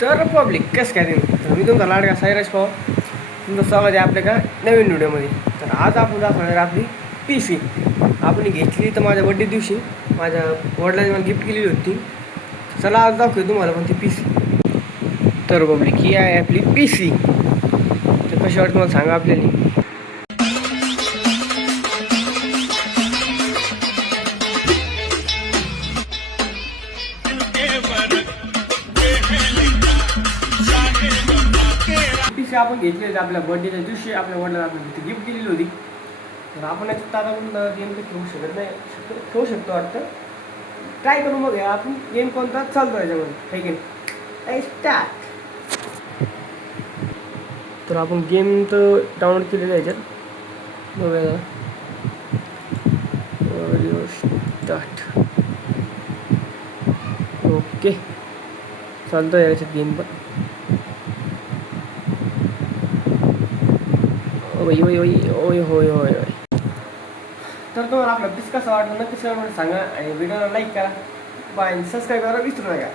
तर पब्लिक कसं काय तर मी तुमचा लाडका साईराज पवार तुमचं स्वागत आहे आपल्या का नवीन व्हिडिओमध्ये. तर आज आपण दाखवणार आपली पी सी आपण घेतली तर माझ्या बड्डे दिवशी माझ्या वडिलांनी मला गिफ्ट केलेली होती. चला आज दाखवू तुम्हाला पण ती पी सी. तर पब्लिक ही आहे आपली पी सी. तर कशी वाटतं मला सांगा आपल्याला. पीसी आपण घेतली होती आपल्या बर्थडेच्या दिवशी आपल्या वडिलांना आपण तिथे गिफ्ट केलेली होती. तर आपण याच्यात आता पण गेम तर खेळू शकत नाही, खेळू शकतो वाटतं. ट्राय करू बघ आपण गेम कोणता चालतो याच्यामध्ये आहे की नाही. स्टार्ट. तर आपण गेम तर डाउनलोड केलेला आहे याच्यात बघूया. स्टार्ट. ओके चालतो याच्यात गेम पण. ओय ओय ओय ओय होय होय होय. तर तुम्हाला आपला पीस कसा वाटला नक्कीच कमेंटमध्ये सांगा आणि व्हिडिओला लाईक करा. बाय. सबस्क्राईब करायला विसरू नका.